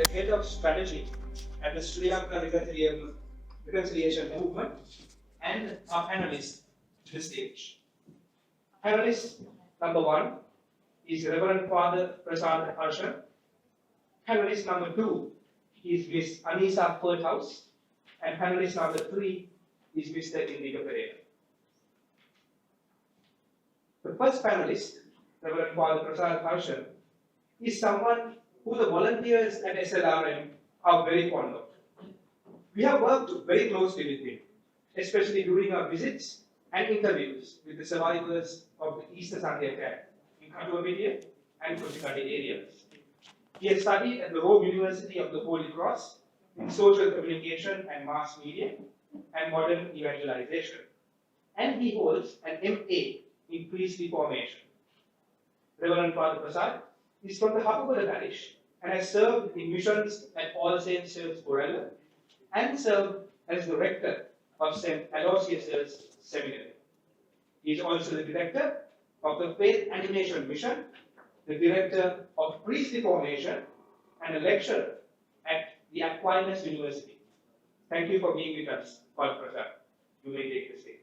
the head of strategy at the Sri Lanka Reconciliation Movement, and our panelists to the stage. Panelist number 1 is Reverend Father Prasad Harshan. Panelist number 2 is Ms. Aneesa Firthouse. And panelist number 3 is Mr. Indigo Pereira. The first panelist, Reverend Father Prasad Harshan, is someone who the volunteers at SLRM are very fond of. We have worked very closely with him, especially during our visits and interviews with the survivors of the Easter Sunday attack in Kattankudy and Kattankudy areas. He has studied at the Rome University of the Holy Cross in social communication and mass media and modern evangelization. And he holds an MA in priestly formation. Reverend Father Prasad is from the Kattankudy parish and has served in missions at All Saints Church, Borella, and served as the rector of St. Aloysius' Seminary. He is also the director of the Faith Animation Mission, the director of priestly formation, and a lecturer at the Aquinas University. Thank you for being with us, Father Prasad. You may take the stage.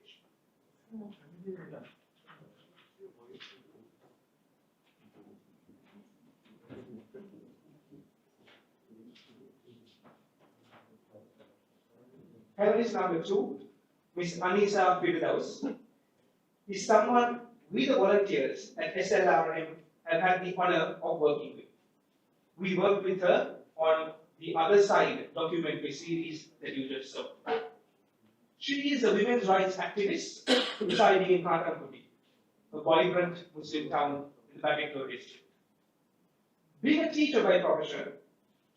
Panelist number 2, Ms. Aneesa Firthouse, is someone we the volunteers at SLRM have had the honor of working with. We worked with her on the Other Side documentary series that you just saw. She is a women's rights activist residing in Kattankudy, a vibrant Muslim town in the Batticaloa district. Being a teacher by profession,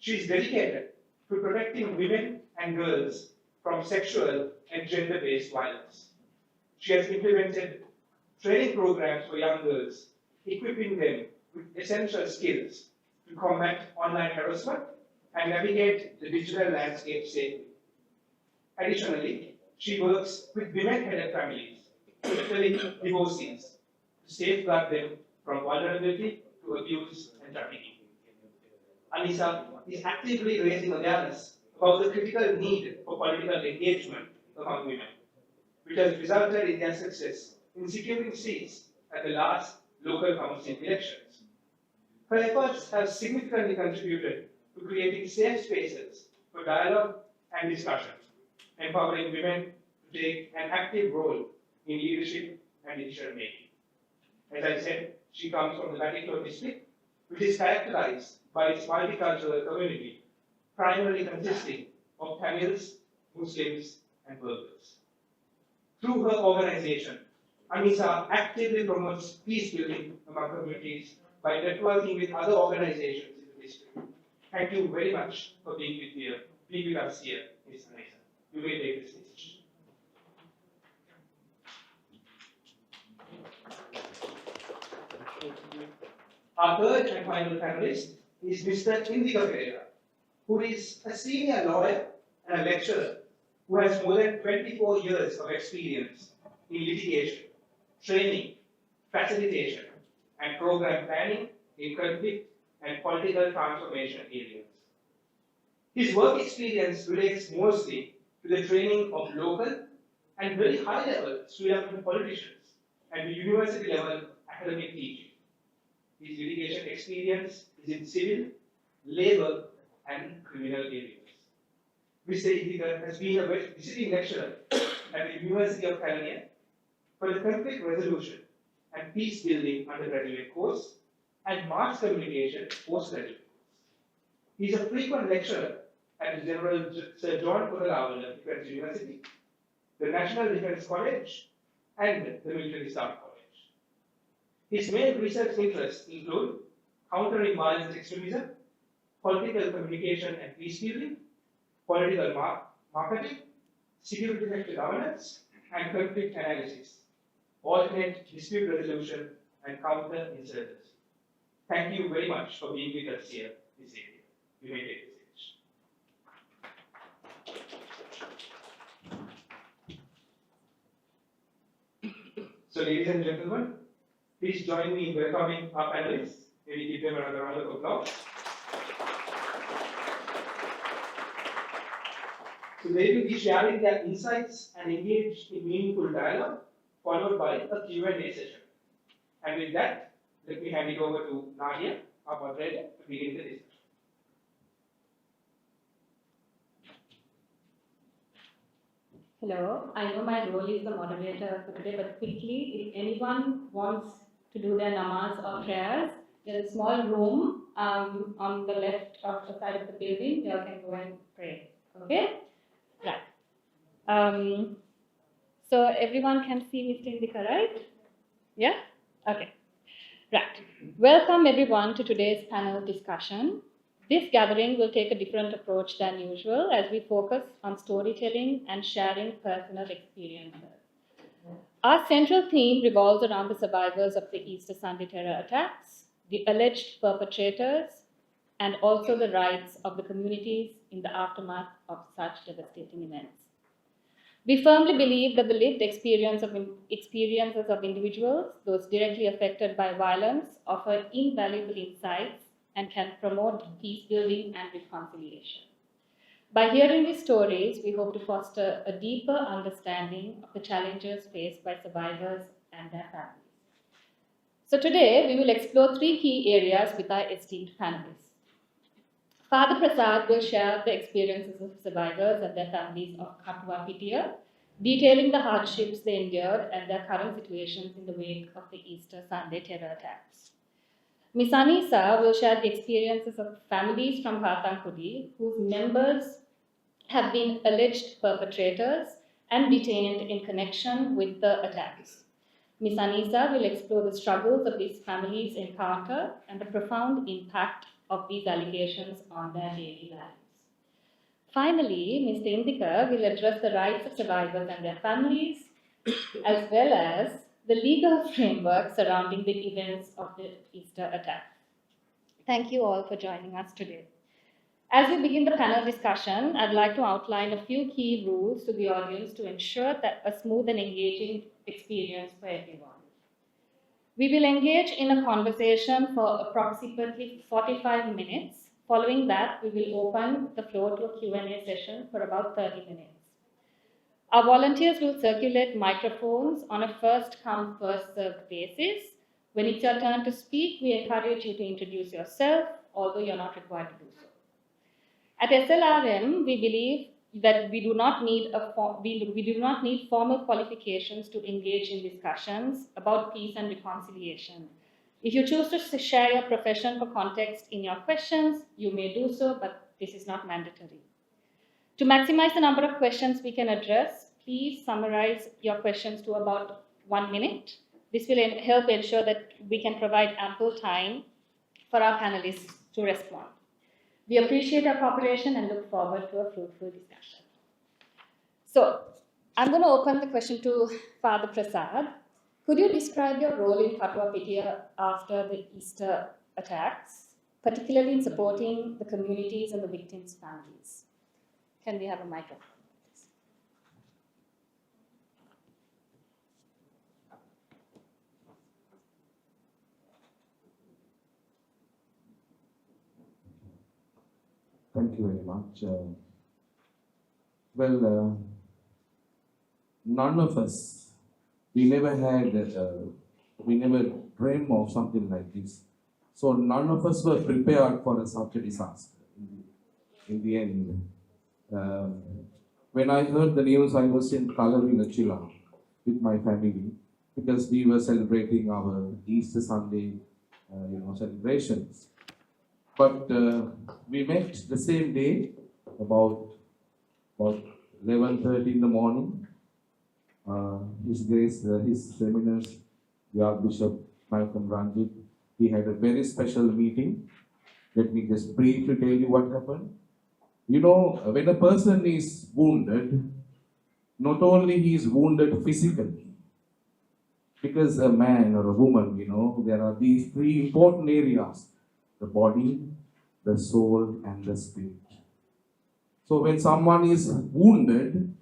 she is dedicated to protecting women and girls from sexual and gender-based violence. She has implemented training programs for young girls, equipping them with essential skills to combat online harassment and navigate the digital landscape safely. Additionally, she works with women-headed families, particularly divorcees, to safeguard them from vulnerability to abuse and trafficking. Aneesa is actively raising awareness about the critical need for political engagement among women, which has resulted in their success in securing seats at the last local council elections. Her efforts have significantly contributed to creating safe spaces for dialogue and discussion, empowering women to take an active role in leadership and decision making. As I said, she comes from the Batticaloa district, which is characterized by its multicultural community, primarily consisting of Tamils, Muslims, and workers. Through her organization, Aneesa actively promotes peace building among communities by networking with other organizations in the district. Thank you very much for being with us here, Ms. Aneesa. You may take the stage. Our third and final panelist is Mr. Indigo Pereira, who is a senior lawyer and a lecturer who has more than 24 years of experience in litigation, training, facilitation, and program planning in conflict and political transformation areas. His work experience relates mostly to the training of local and very high-level Sri Lankan politicians and to university-level academic teaching. His litigation experience is in civil, labor, and criminal areas. Mr. Indigo has been a visiting lecturer at the University of Kattankudy for the conflict resolution and peace building undergraduate course and mass communication postgraduate course. He is a frequent lecturer at the General Sir John Kattankudy Defence University, the National Defence College, and the Military Staff College. His main research interests include countering violent extremism, political communication and peace building, political marketing, security-sector governance, and conflict analysis, alternate dispute resolution, and counter-insurgency. Thank you very much for being with us here this evening. You may take the stage. So, ladies and gentlemen, please join me in welcoming our panelists. Maybe give them another round of applause. So they will be sharing their insights and engage in meaningful dialogue, followed by a Q&A session. And with that, let me hand it over to Nahdiya, our moderator, to begin the discussion. Hello, I know my role is the moderator for today, but quickly, if anyone wants to do their namaz or prayers, there's a small room on the left of the side of the building. You all can go and pray. Okay? Right. So everyone can see Mr. Indika, right? Yeah? Okay. Right. Welcome everyone to today's panel discussion. This gathering will take a different approach than usual as we focus on storytelling and sharing personal experiences. Our central theme revolves around the survivors of the Easter Sunday terror attacks, the alleged perpetrators, and also the rights of the communities in the aftermath of such devastating events. We firmly believe that the lived experiences of individuals, those directly affected by violence, offer invaluable insights and can promote peace building and reconciliation. By hearing these stories, we hope to foster a deeper understanding of the challenges faced by survivors and their families. So today, we will explore 3 key areas with our esteemed panelists. Father Prasad will share the experiences of survivors and their families of Kattankudy, detailing the hardships they endured and their current situations in the wake of the Easter Sunday terror attacks. Ms. Aneesa will share the experiences of families from Kattankudy whose members have been alleged perpetrators and detained in connection with the attacks. Ms. Aneesa will explore the struggles of these families encounter and the profound impact of these allegations on their daily lives. Finally, Mr. Indika will address the rights of survivors and their families, as well as the legal framework surrounding the events of the Easter attack. Thank you all for joining us today. As we begin the panel discussion, I'd like to outline a few key rules to the audience to ensure that a smooth and engaging experience for everyone. We will engage in a conversation for approximately 45 minutes. Following that, we will open the floor to a Q&A session for about 30 minutes. Our volunteers will circulate microphones on a first-come, first-served basis. When it's your turn to speak, we encourage you to introduce yourself, although you're not required to do so. At SLRM, we believe that we do not need formal qualifications to engage in discussions about peace and reconciliation. If you choose to share your profession for context in your questions, you may do so, but this is not mandatory. To maximize the number of questions we can address, please summarize your questions to about 1 minute. This will help ensure that we can provide ample time for our panelists to respond. We appreciate your cooperation and look forward to a fruitful discussion. So, I'm going to open the question to Father Prasad. Could you describe your role in Kattankudy after the Easter attacks, particularly in supporting the communities and the victims' families? Can we have a microphone? Thank you very much. None of us, we never dreamed of something like this. So none of us were prepared for such a disaster in the end. When I heard the news, I was in Kattankudy with my family because we were celebrating our Easter Sunday, celebrations. But we met the same day, about 11:30 in the morning. His Grace, his Eminence, the Archbishop Malcolm Ranjit, he had a very special meeting. Let me just briefly tell you what happened. When a person is wounded, not only he is wounded physically, because a man or a woman, there are these 3 important areas: the body, the soul, and the spirit. So when someone is wounded,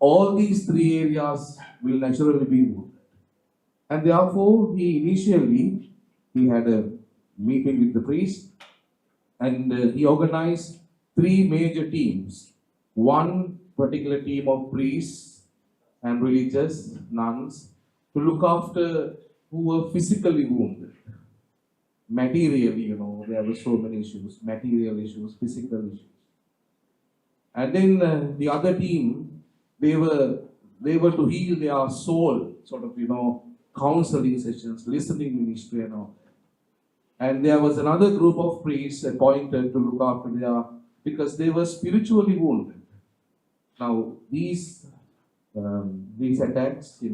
all these 3 areas will naturally be wounded. And therefore, he had a meeting with the priest, and he organized 3 major teams. One particular team of priests and religious nuns to look after who were physically wounded. Materially, there were so many issues, material issues, physical issues. And then the other team, they were to heal their soul, sort of, counseling sessions, listening ministry and all. And there was another group of priests appointed to look after because they were spiritually wounded. Now, these attacks, it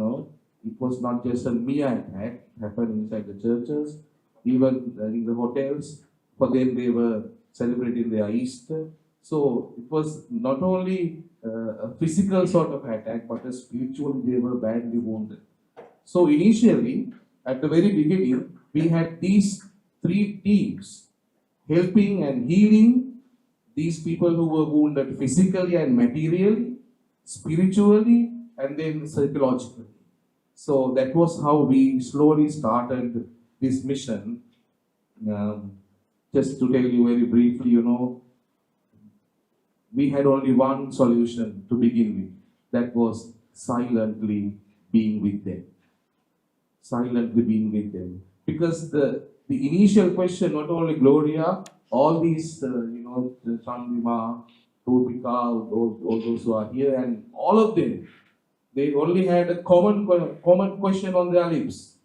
was not just a mere attack, it happened inside the churches, even in the hotels. For them, they were celebrating their Easter. So it was not only a physical sort of attack, but spiritually they were badly wounded. So initially, at the very beginning, we had these 3 teams helping and healing these people who were wounded physically and materially, spiritually, and then psychologically. So that was how we slowly started this mission. Just to tell you very briefly, we had only one solution to begin with. That was silently being with them. Silently being with them. Because the initial question, not only Gloria, all these, Chandima, Rupika, all those who are here, and all of them, they only had a common question on their lips.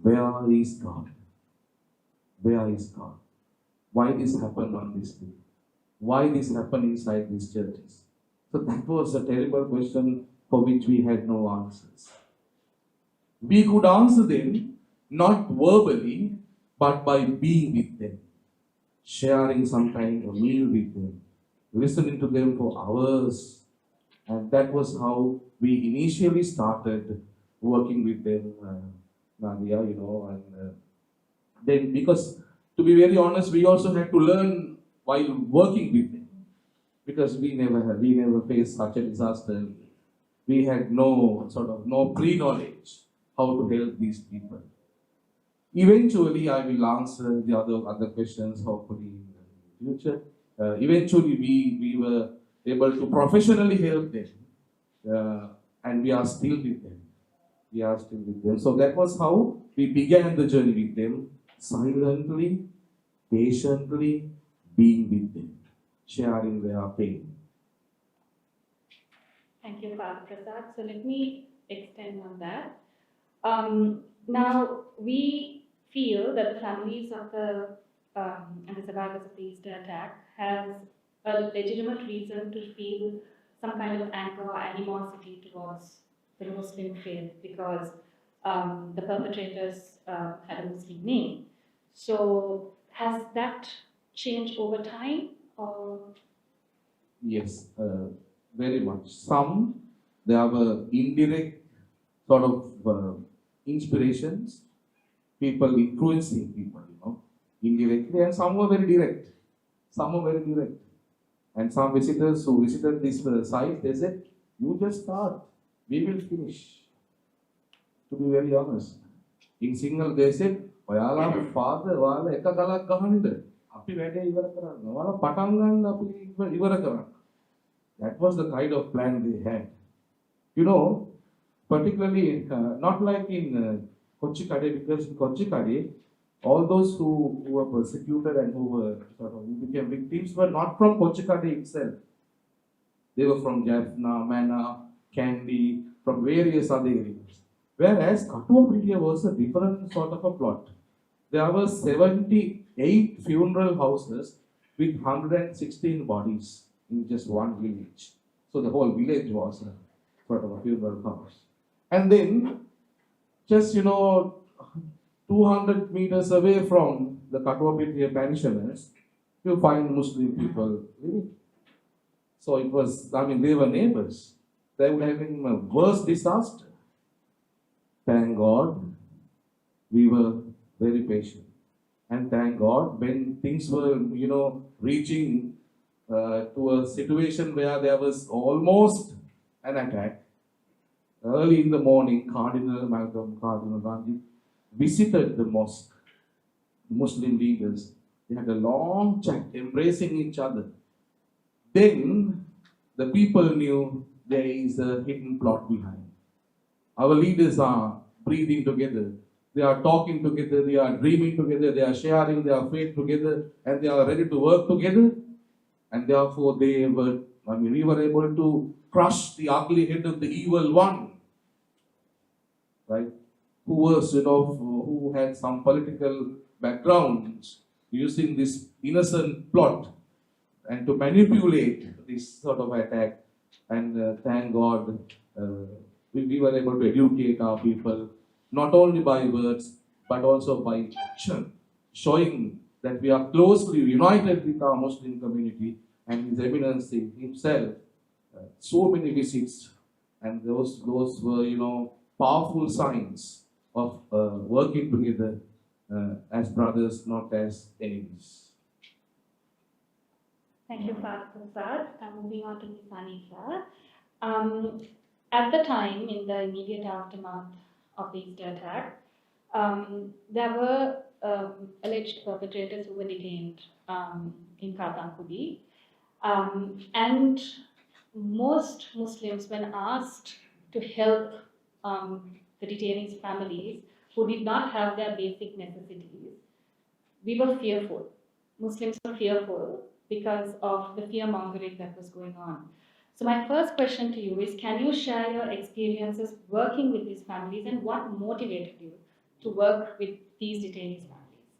Where is God? Where is God? Why this happened on this day? Why this happened inside these churches? So that was a terrible question for which we had no answers. We could answer them not verbally, but by being with them, sharing some kind of meal with them, listening to them for hours. And that was how we initially started working with them, Nahdiya, and then, because to be very honest, we also had to learn while working with them, because we never faced such a disaster. We had no pre-knowledge how to help these people. Eventually, I will answer the other questions hopefully in the future. Eventually, we were able to professionally help them, and we are still with them. We are still with them. So that was how we began the journey with them, silently, patiently, being with them, sharing their pain. Thank you, Father Prasad. So let me extend on that. Now, we feel that the families of and the survivors of the Easter attack has a legitimate reason to feel some kind of anger or animosity towards the Muslim faith because the perpetrators had a Muslim name. So has that changed over time? Or? Yes, very much. There were indirect sort of inspirations, people influencing people, indirectly, and some were very direct. And some visitors who visited this site, they said, "You just start, we will finish." To be very honest, in Single they said, "Oyala father, wala eka galak gahanda, api wede ivara karanna, wala patan ganna api ivara karanna." That was the kind of plan they had. Particularly not like in Kattankudy, because in Kattankudy, all those who were persecuted and who became victims were not from Kattankudy itself. They were from Jaffna, Mana, Kandy, from various other areas. Whereas Kattankudy was a different sort of a plot. There were 78 funeral houses with 116 bodies in just one village. So the whole village was a sort of a funeral house. And then, just 200 meters away from the Kattankudy pensioners, you find Muslim people living. So it was, they were neighbors. They would have been a worse disaster. Thank God, we were very patient. And thank God, when things were, reaching to a situation where there was almost an attack, early in the morning, Cardinal Ranjit visited the mosque, Muslim leaders. They had a long chat, embracing each other. Then the people knew there is a hidden plot behind. Our leaders are breathing together. They are talking together. They are dreaming together. They are sharing their faith together, and they are ready to work together. And therefore, we were able to crush the ugly head of the evil one, right? Who was, who had some political backgrounds, using this innocent plot and to manipulate this sort of attack. And thank God, we were able to educate our people, not only by words, but also by action, showing that we are closely united with our Muslim community. And His Eminence himself, so many visits, and those were, powerful signs of working together as brothers, not as enemies. Thank you, Father Prasad. Moving on to Ms. Aneesa. At the time, in the immediate aftermath of the Easter attack, there were alleged perpetrators who were detained in Kattankudy. And most Muslims, when asked to help the detainees' families who did not have their basic necessities, we were fearful. Muslims were fearful because of the fear-mongering that was going on. So my first question to you is, can you share your experiences working with these families and what motivated you to work with these detainees' families?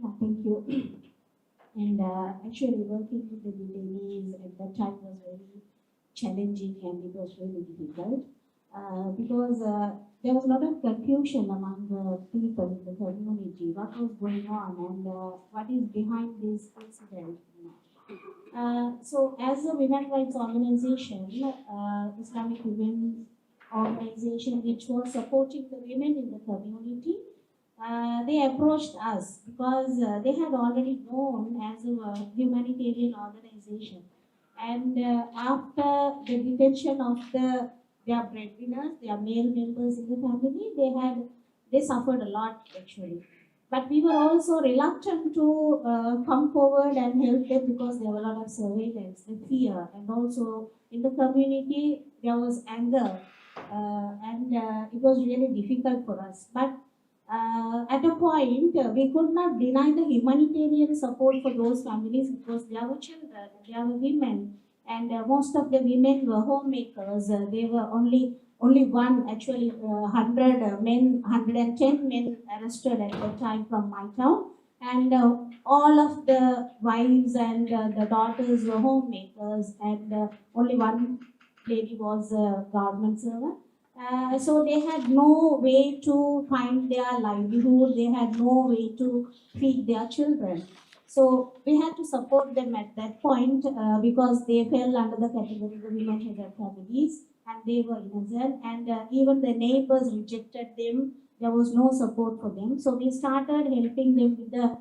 Yeah, thank you. And actually working with the detainees at that time was very challenging and it was really difficult because there was a lot of confusion among the people in the community, what was going on and what is behind this incident. So as a women's rights organization, Islamic Women's Organization, which was supporting the women in the community, they approached us because they had already known as a humanitarian organization. And after the detention of their breadwinners, their male members in the family, they suffered a lot actually. But we were also reluctant to come forward and help them because there were a lot of surveillance, the fear, and also in the community there was anger, and it was really difficult for us. But at a point, we could not deny the humanitarian support for those families because they were children, they were women, and most of the women were homemakers. They were only one, actually 100 men, 110 men arrested at the time from my town, and all of the wives and the daughters were homemakers, and only one lady was a government servant. So they had no way to find their livelihood, they had no way to feed their children. So we had to support them at that point because they fell under the category of women-headed families and they were innocent, and even the neighbors rejected them. There was no support for them. So we started helping them with the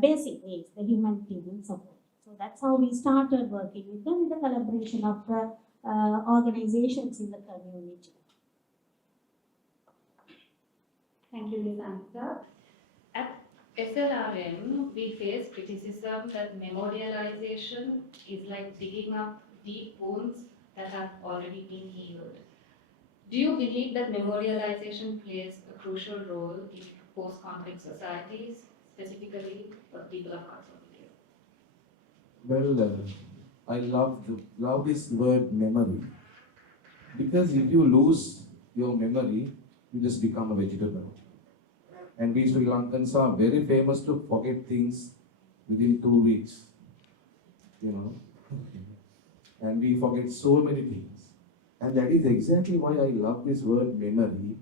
basic needs, the humanitarian support. So that's how we started working with them with the collaboration of the organizations in the community. Thank you, Ms. Aneesa. At SLRM, we face criticism that memorialization is like digging up deep wounds that have already been healed. Do you believe that memorialization plays a crucial role in post-conflict societies, specifically for people of Kattankudy? Well, I love this word memory, because if you lose your memory, you just become a vegetable. And we Sri Lankans are very famous to forget things within 2 weeks, and we forget so many things. And that is exactly why I love this word memory.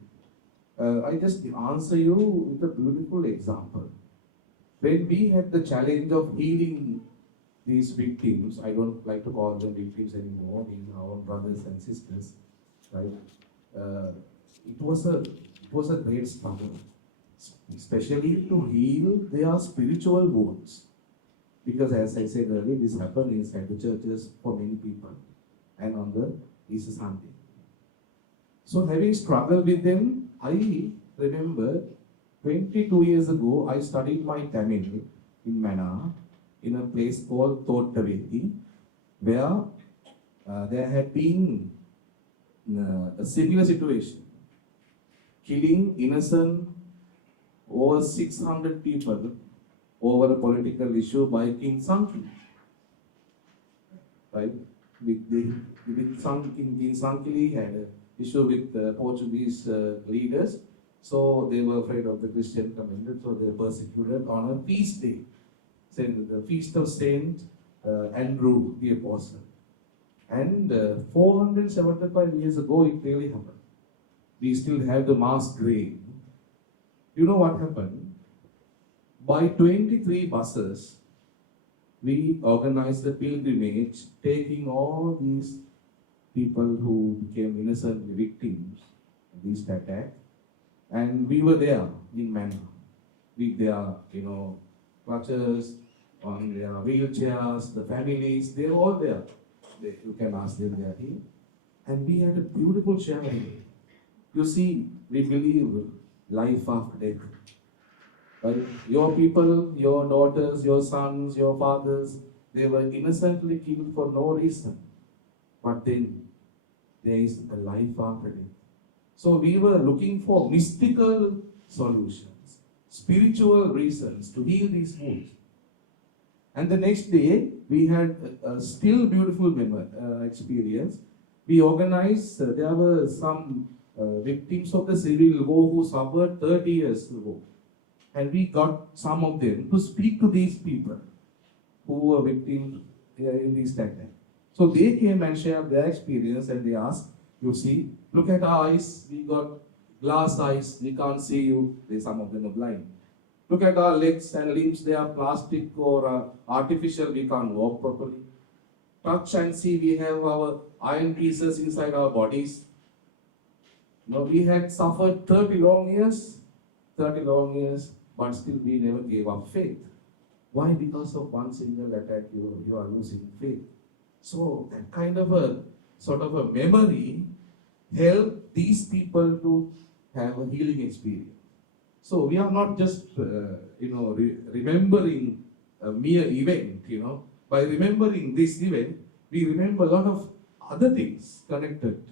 I just answer you with a beautiful example. When we had the challenge of healing these victims, I don't like to call them victims anymore, these are our brothers and sisters, right? It was a great struggle, especially to heal their spiritual wounds. Because as I said earlier, this happened inside the churches for many people and on the Easter Sunday. So having struggled with them, I remember 22 years ago, I studied my Tamil in Mana, in a place called Thought-provoking, where there had been a similar situation, killing innocent over 600 people over a political issue by King Sankey, right? King Sankey had an issue with Portuguese leaders, so they were afraid of the Christian community, so they were persecuted on a feast day, the feast of Saint Andrew the Apostle. And 475 years ago, it really happened. We still have the mass grave. You know what happened? By 23 buses, we organized a pilgrimage, taking all these people who became innocent victims of this attack, and we were there in Manila with their, crutches, on their wheelchairs, the families, they were all there. You can ask them, they are here. And we had a beautiful sharing. You see, we believe life after death. Right? Your people, your daughters, your sons, your fathers, they were innocently killed for no reason. But then there is a life after death. So we were looking for mystical solutions, spiritual reasons to heal these wounds. And the next day, we had a still beautiful experience. We organized, there were some victims of the civil war who suffered 30 years ago. And we got some of them to speak to these people who were victims in this attack. So they came and shared their experience, and they asked, you see, look at our eyes, we got glass eyes, we can't see you. Some of them are blind. Look at our legs and limbs, they are plastic or artificial, we can't walk properly. Touch and see, we have our iron pieces inside our bodies. We had suffered 30 long years, but still we never gave up faith. Why? Because of one single attack, you are losing faith. So that kind of a sort of a memory helped these people to have a healing experience. So we are not just, remembering a mere event, By remembering this event, we remember a lot of other things connected.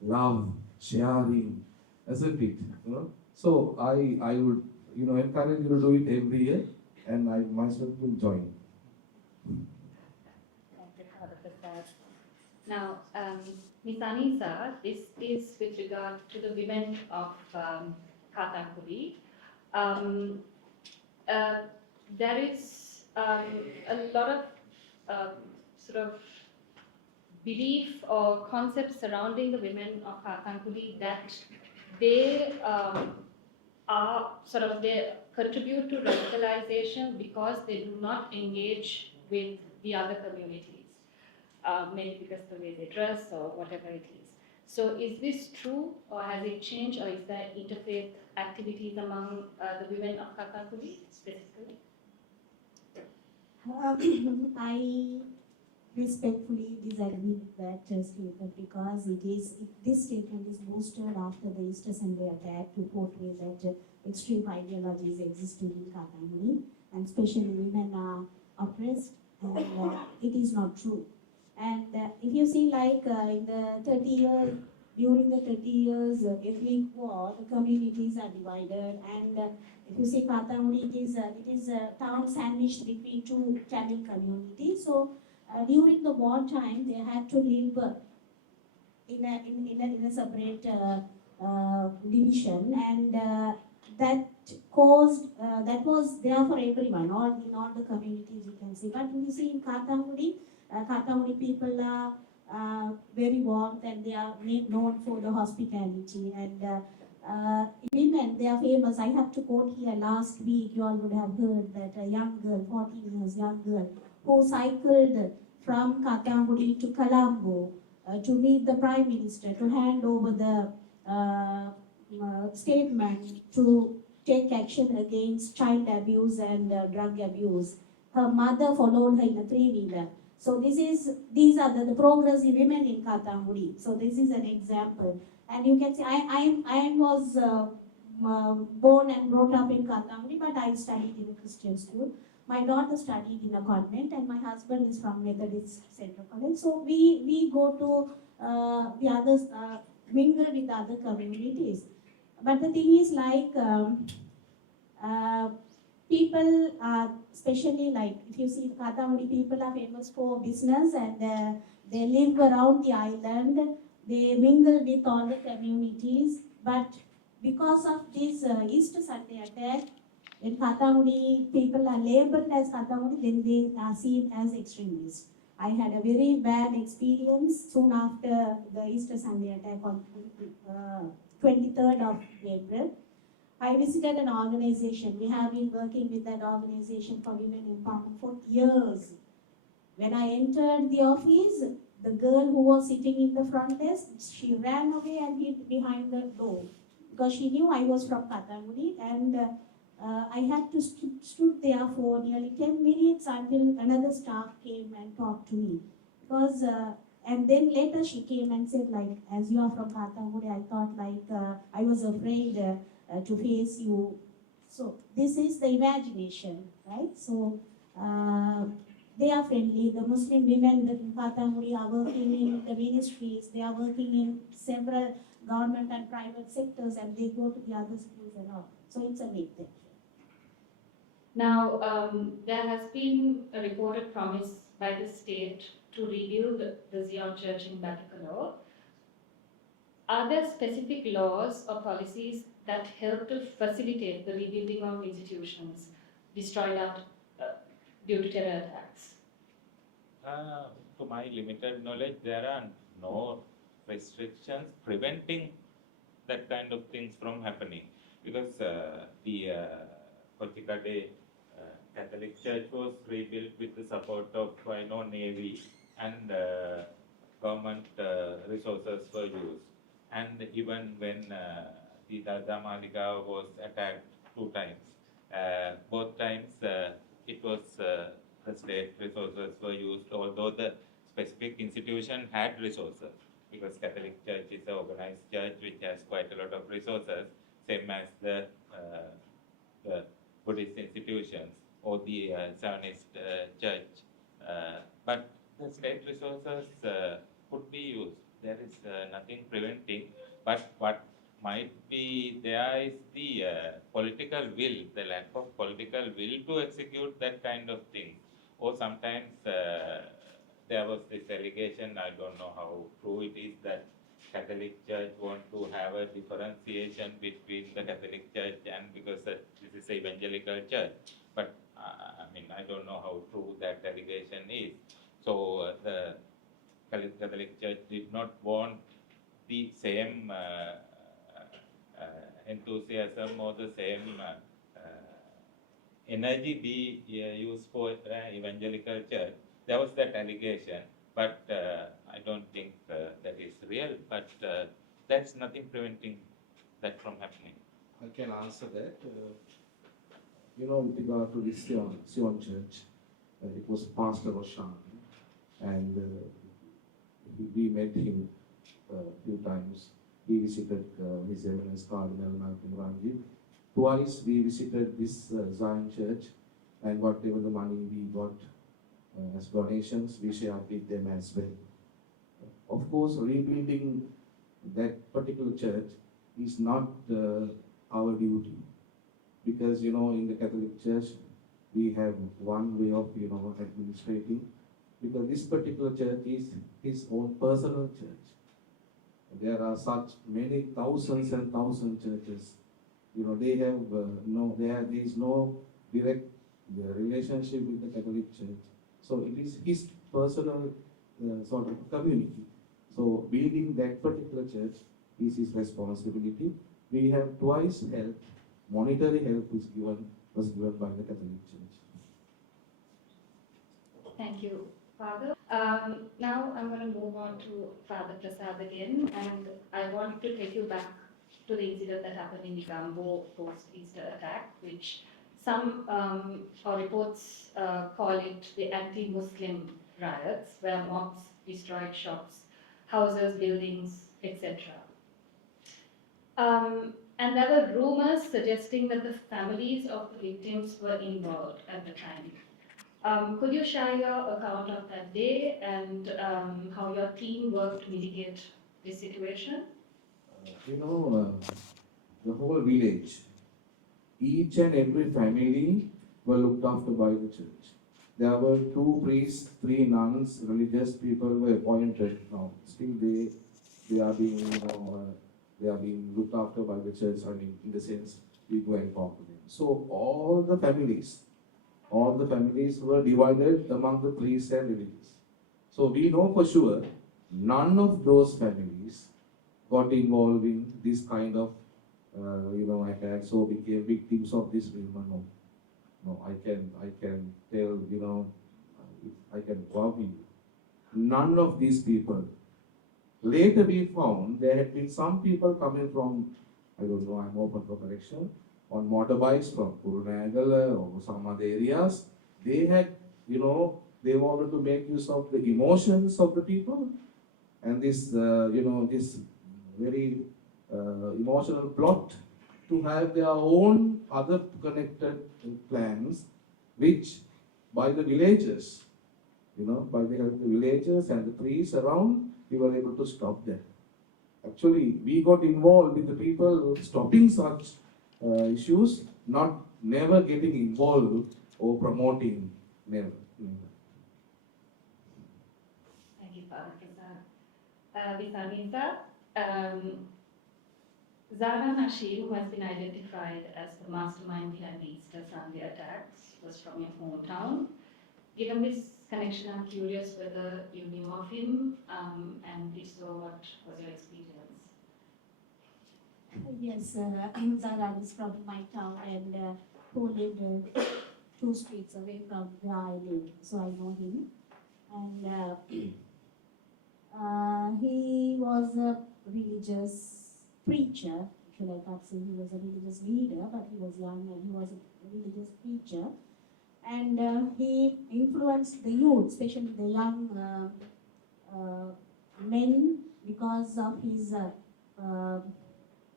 Love, sharing, isn't it? So I would, encourage you to do it every year, and I myself will join. Thank you, Father Prasad. Now, Ms. Aneesa, this is with regard to the women of Kattankudy. There is a lot of sort of belief or concepts surrounding the women of Kattankudy that they they contribute to radicalization because they do not engage with the other communities, maybe because of the way they dress or whatever it is. So is this true, or has it changed, or is there interfaith activities among the women of Kattankudy specifically? I respectfully disagree with that statement, because this statement is boosted after the Easter Sunday attack to portray that extreme ideologies existing in Kattankudy, and especially women are oppressed, and it is not true. And if you see, like in the 30 years, during the 30 years ethnic war, the communities are divided, and if you see Kattankudy, it is a town sandwiched between two Tamil communities. So during the war time, they had to live in a separate division, and that was there for everyone, in all the communities, you can see. But you see in Kattankudy, Kattankudy people are very warm, and they are known for the hospitality, and women, they are famous. I have to quote here, last week you all would have heard that a young girl, 14 years young girl, who cycled from Kattankudy to Colombo to meet the Prime Minister, to hand over the statement to take action against child abuse and drug abuse. Her mother followed her in a three-wheeler. So these are the progressive women in Kattankudy. So this is an example. And you can see, I was born and brought up in Kattankudy, but I studied in a Christian school. My daughter studied in a convent, and my husband is from Methodist Central College. So we go to the others, mingle with other communities. But the thing is like people are, especially like if you see Kattankudy, people are famous for business, and they live around the island. They mingle with all the communities, but because of this Easter Sunday attack, when Kattankudy people are labeled as Kattankudy, then they are seen as extremists. I had a very bad experience soon after the Easter Sunday attack on 23rd of April. I visited an organization. We have been working with that organization for women empowerment for years. When I entered the office, the girl who was sitting in the front desk, she ran away and hid behind the door because she knew I was from Kattankudy, and I had to stood there for nearly 10 minutes until another staff came and talked to me. Because and then later she came and said, like, as you are from Kattankudy, I thought like I was afraid to face you. So this is the imagination, right? So they are friendly. The Muslim women in Kattankudy are working in the ministries. They are working in several government and private sectors, and they go to the other schools and all. So it's a big thing. Now, there has been a reported promise by the state to rebuild the Zion Church in Batticaloa. Are there specific laws or policies that help to facilitate the rebuilding of institutions destroyed out due to terror attacks? To my limited knowledge, there are no restrictions preventing that kind of things from happening, because the Kattankudy Catholic Church was rebuilt with the support of Navy, and government resources were used. And even when the Malika was attacked 2 times, both times it was the state resources were used, although the specific institution had resources, because Catholic Church is an organized church which has quite a lot of resources, same as the Buddhist institutions or the Zionist church. But the state resources could be used. There is nothing preventing, but what might be there is the political will, the lack of political will to execute that kind of thing. Or sometimes there was this allegation, I don't know how true it is, that Catholic Church want to have a differentiation between the Catholic Church and because this is an evangelical church. But I mean, I don't know how true that allegation is. So the Catholic Church did not want the same enthusiasm or the same energy be used for evangelical church. There was that allegation, but I don't think that is real. But that's nothing preventing that from happening. I can answer that. With regard to this Zion Church, it was Pastor Roshan, and we met him a few times. We visited His Eminence Cardinal Malcolm Ranjit. Twice we visited this Zion Church, and whatever the money we got as donations, we shared with them as well. Of course, rebuilding that particular church is not our duty, because in the Catholic Church we have one way of administrating, because this particular church is his own personal church. There are such many thousands and thousands churches. They have there is no direct relationship with the Catholic Church. So it is his personal sort of community. So building that particular church is his responsibility. We have twice helped. Monetary help was given by the Catholic Church. Thank you, Father. Now I'm going to move on to Father Prasad again, and I want to take you back to the incident that happened in Negombo post-Easter attack, which some reports call it the anti-Muslim riots, where mobs destroyed shops, houses, buildings, etc. And there were rumors suggesting that the families of the victims were involved at the time. Could you share your account of that day and how your team worked to mitigate this situation? The whole village, each and every family were looked after by the church. There were 2 priests, 3 nuns, religious people were appointed. Now, still they are being, they are being looked after by the church. I mean, in the sense we go and talk to them. So all the families were divided among the priests and religious. So we know for sure none of those families got involved in this kind of attacks or became victims of this rumor. No, I can tell, I can prove you. None of these people. Later we found there had been some people coming from, I don't know, I'm open for correction, on motorbikes from Kurunagala or some other areas. They had, they wanted to make use of the emotions of the people and this, this very emotional plot to have their own other connected plans, which by the villagers, by the villagers and the priests around, we were able to stop that. Actually, we got involved with the people stopping such issues, never getting involved or promoting, never. Thank you, Father Aneesa. Zara Nashir, who has been identified as the mastermind behind the Easter Sunday attacks, was from your hometown. Given this connection, I'm curious whether you knew of him, and if so, what was your experience? Yes, Zara is from my town and who lived 2 streets away from where I live, so I know him. And he was a religious preacher. Actually, I can't say he was a religious leader, but he was young and he was a religious preacher. And he influenced the youth, especially the young men, because of his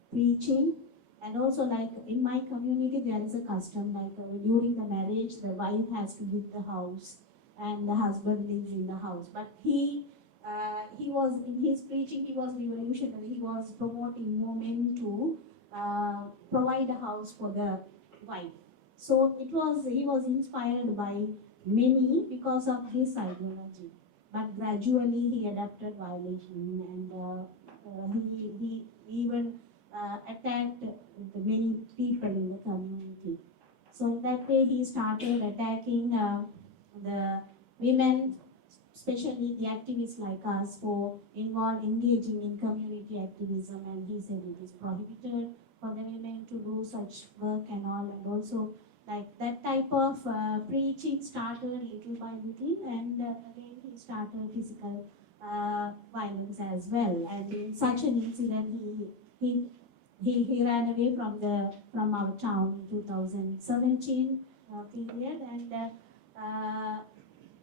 preaching. And also, like in my community, there is a custom like during the marriage, the wife has to leave the house and the husband lives in the house. But he was, in his preaching, he was revolutionary. He was promoting more men to provide a house for the wife. So he was inspired by many because of his ideology. But gradually he adapted violation and he even attacked many people in the community. So in that way he started attacking the women, especially the activists like us, for engaging in community activism, and he said it is prohibited for the women to do such work and all, and also like that type of preaching started little by little, and again he started physical violence as well. And in such an incident, he ran away from our town in 2017 period, and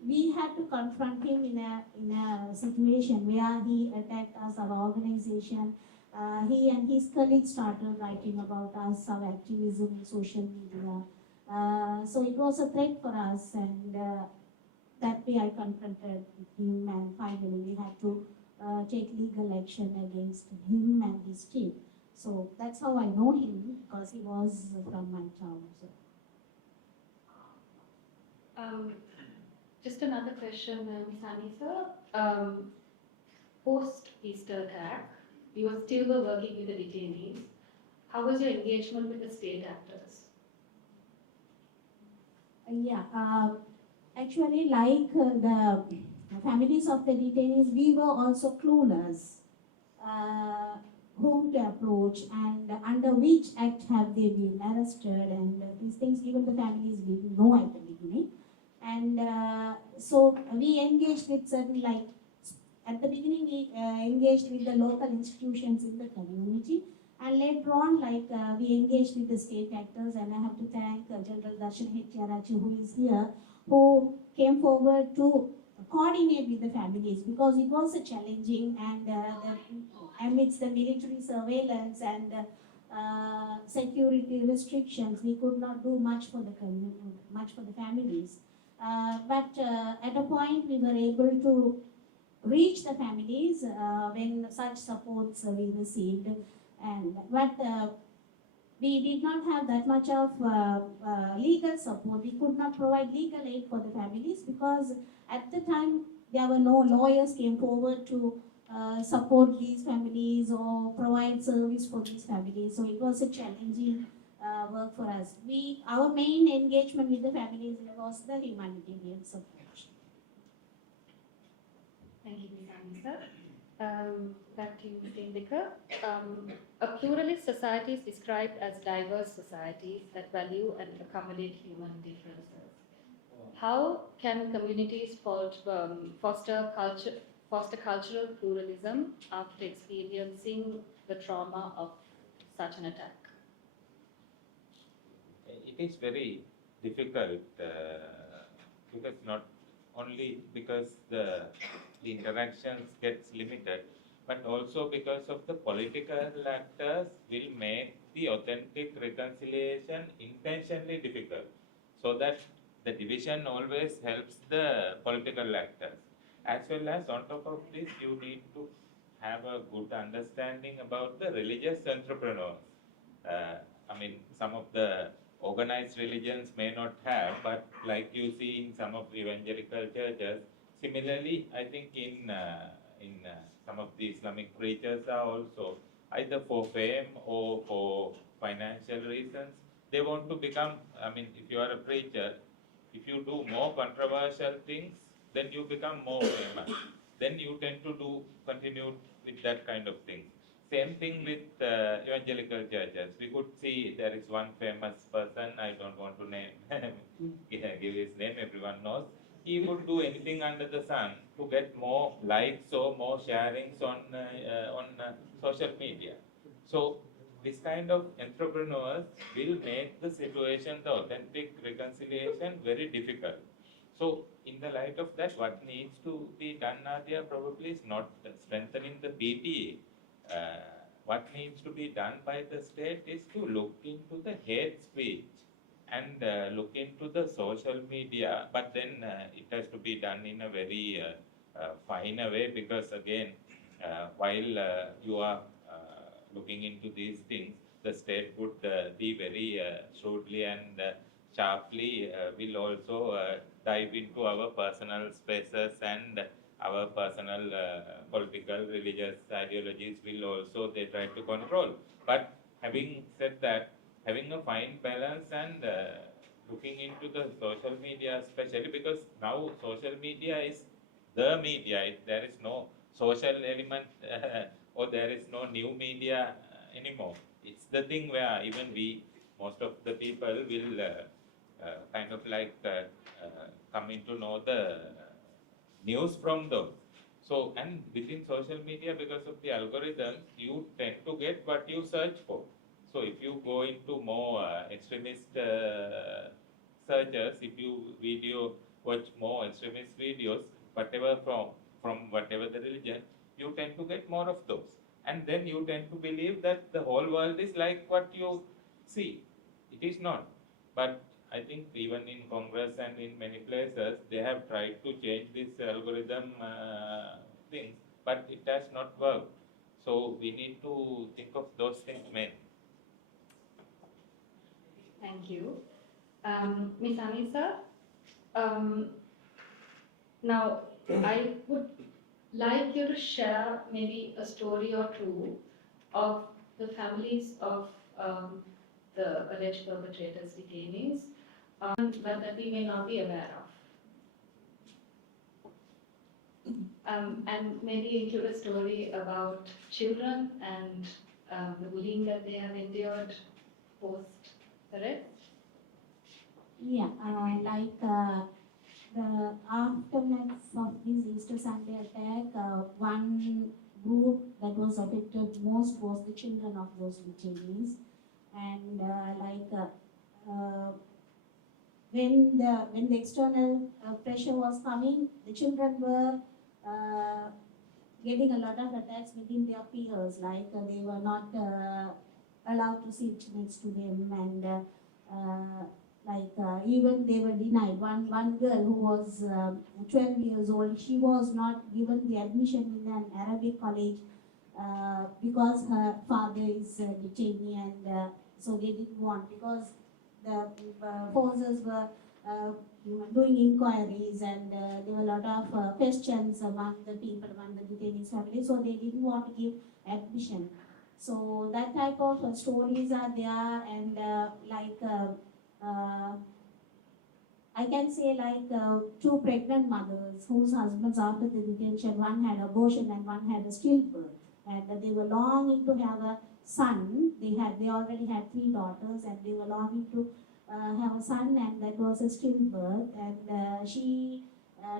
we had to confront him in a situation where he attacked us, our organization. He and his colleagues started writing about us, our activism in social media. So it was a threat for us, and that way I confronted him, and finally we had to take legal action against him and his team. So that's how I know him, because he was from my town. So. Just another question, Ms. Aneesa. Post-Easter attack, you were still working with the detainees. How was your engagement with the state actors? Actually, like the families of the detainees, we were also clueless whom to approach and under which act have they been arrested, and these things even the families didn't know at the beginning. And so we engaged with certain, like at the beginning we engaged with the local institutions in the community, and later on we engaged with the state actors, and I have to thank General Darshan Hettiarachi, who is here, who came forward to coordinate with the families, because it was a challenging and amidst the military surveillance and security restrictions. We could not do much for the community, much for the families. But at a point, we were able to reach the families when such supports we received. But we did not have that much of legal support. We could not provide legal aid for the families because at the time there were no lawyers came forward to support these families or provide service for these families. So it was a challenging work for us. Our main engagement with the families was the humanitarian support. Thank you, Ms. Aneesa. Back to you, Mr. Indika. A pluralist society is described as diverse societies that value and accommodate human differences. How can communities foster cultural pluralism after experiencing the trauma of such an attack? It is very difficult because not only because the interactions gets limited, but also because of the political actors will make the authentic reconciliation intentionally difficult, so that the division always helps the political actors. As well as on top of this, you need to have a good understanding about the religious entrepreneurs. I mean, some of the organized religions may not have, but like you see in some of the evangelical churches, similarly, I think in some of the Islamic preachers are also either for fame or for financial reasons. They want to become, I mean, if you are a preacher, if you do more controversial things, then you become more famous. Then you tend to continue with that kind of thing. Same thing with evangelical churches. We could see there is one famous person, I don't want to name, give his name, everyone knows. He would do anything under the sun to get more likes or more sharings on social media. So this kind of entrepreneurs will make the situation, the authentic reconciliation, very difficult. So in the light of that, what needs to be done, Nahdiya, probably is not strengthening the PTA. What needs to be done by the state is to look into the hate speech and look into the social media, but then it has to be done in a very finer way, because again, while you are looking into these things, the state would be very shrewdly and sharply will also dive into our personal spaces, and our personal political, religious ideologies will also they try to control. But having said that, having a fine balance and looking into the social media, especially because now social media is the media. There is no social element or there is no new media anymore. It's the thing where even most of the people will kind of like coming to know the news from those. So, and within social media, because of the algorithms, you tend to get what you search for. So if you go into more extremist searches, if you watch more extremist videos, whatever from whatever the religion, you tend to get more of those. And then you tend to believe that the whole world is like what you see. It is not. But I think even in Congress and in many places, they have tried to change this algorithm things, but it has not worked. So we need to think of those things mainly. Thank you. Ms. Aneesa, now I would like you to share maybe a story or two of the families of the alleged perpetrators, detainees, but that we may not be aware of. And maybe include a story about children and the bullying that they have endured post the arrest. Yeah, like the aftermath of this Easter Sunday attack, one group that was affected most was the children of those detainees. And when the external pressure was coming, the children were getting a lot of attacks within their peers, like they were not allowed to sit next to them, and even they were denied. One girl who was 12 years old, she was not given the admission in an Arabic college because her father is detainee, and so they didn't want, because the forces were doing inquiries, and there were a lot of questions among the people, among the detainees' family, so they didn't want to give admission. So that type of stories are there, and I can say two pregnant mothers whose husbands after the detention, one had abortion and one had a stillbirth, and they were longing to have a son. They already had 3 daughters, and they were longing to have a son, and that was a stillbirth. And she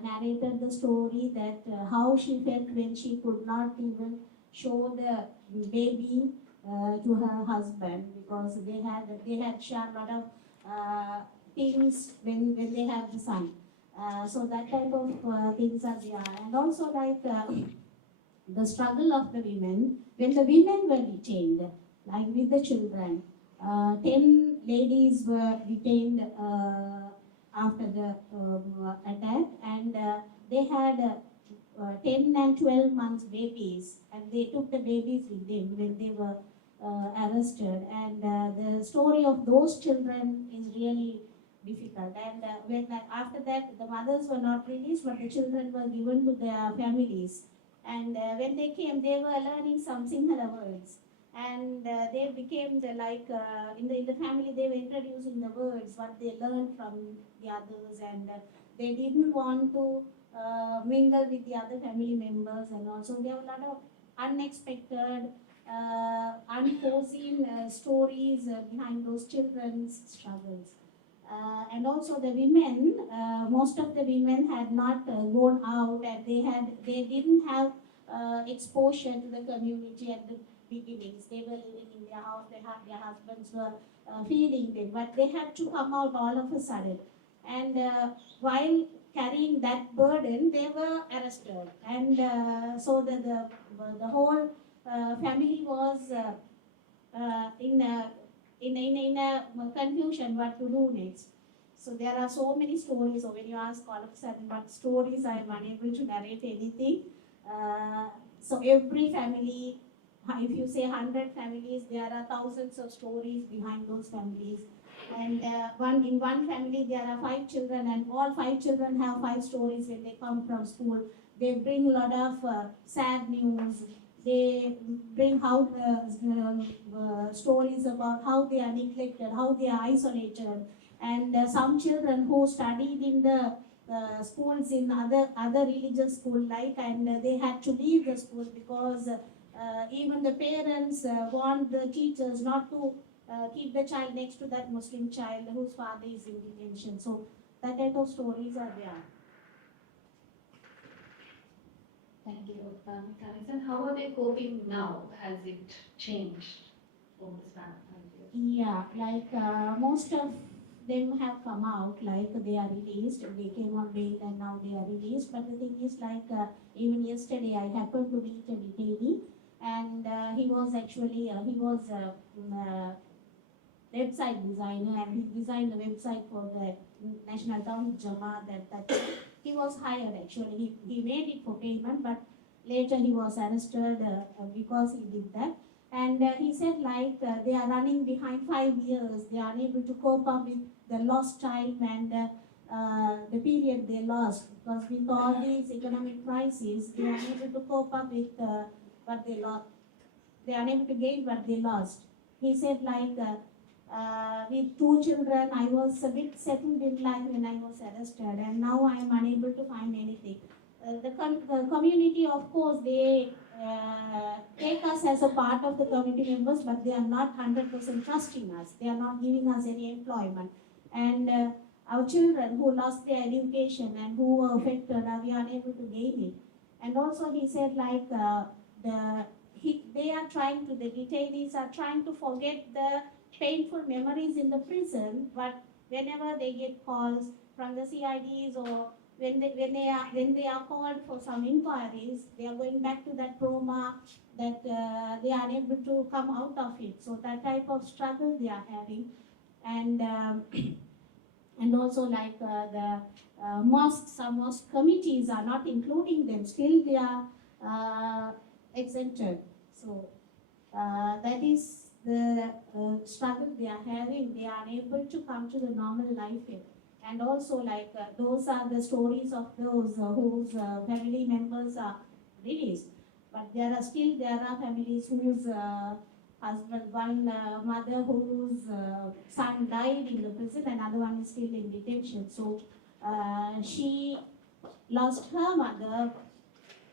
narrated the story that how she felt when she could not even show the baby to her husband, because they had shared a lot of things when they have the son. So that type of things are there. And also the struggle of the women, when the women were detained, like with the children, 10 ladies were detained after the attack, and they had 10 and 12 months babies, and they took the babies with them when they were arrested. And the story of those children is really difficult. And after that, the mothers were not released, but the children were given to their families. And when they came, they were learning some Sinhala words, and they became in the family, they were introducing the words what they learned from the others, and they didn't want to mingle with the other family members. And also there were a lot of unexpected, unforeseen stories behind those children's struggles. And also the women, most of the women had not gone out, and they didn't have exposure to the community at the beginnings. They were living in their house, their husbands were feeding them, but they had to come out all of a sudden. And while carrying that burden, they were arrested, and so the whole family was in a confusion what to do next. So there are so many stories. So when you ask all of a sudden what stories, I am unable to narrate anything. So every family, if you say 100 families, there are thousands of stories behind those families. And in one family there are 5 children, and all 5 children have 5 stories when they come from school. They bring a lot of sad news. They bring out stories about how they are neglected, how they are isolated. And some children who studied in the schools in other religious school, and they had to leave the school because even the parents want the teachers not to keep the child next to that Muslim child whose father is in detention. So that type of stories are there. Thank you, Aneesa. And how are they coping now? Has it changed over the span of 5 years? Yeah, most of them have come out, they are released. They came on bail and now they are released. But the thing is, even yesterday I happened to meet a detainee, and he was actually website designer, and he designed a website for the National Town Jamaat. That he was hired actually. He made it for payment, but later he was arrested because he did that. And he said they are running behind 5 years. They are unable to cope up with the lost time and the period they lost, because with all these economic crises, they are unable to cope up with what they lost. They are unable to gain what they lost. He said with 2 children, I was a bit settled in life when I was arrested, and now I am unable to find anything. The community, of course, they take us as a part of the community members, but they are not 100% trusting us. They are not giving us any employment. And our children who lost their education and who were affected, we are unable to gain it. And also he said the detainees are trying to forget the painful memories in the prison, but whenever they get calls from the CIDs or when they are called for some inquiries, they are going back to that trauma that they are unable to come out of it. So that type of struggle they are having, and and also like the mosques, some mosque committees are not including them. Still they are exempted. So that is the struggle they are having. They are unable to come to the normal life here. And also like those are the stories of those whose family members are released. But there are families whose husband, one mother whose son died in the prison, another one is still in detention. So she lost her mother,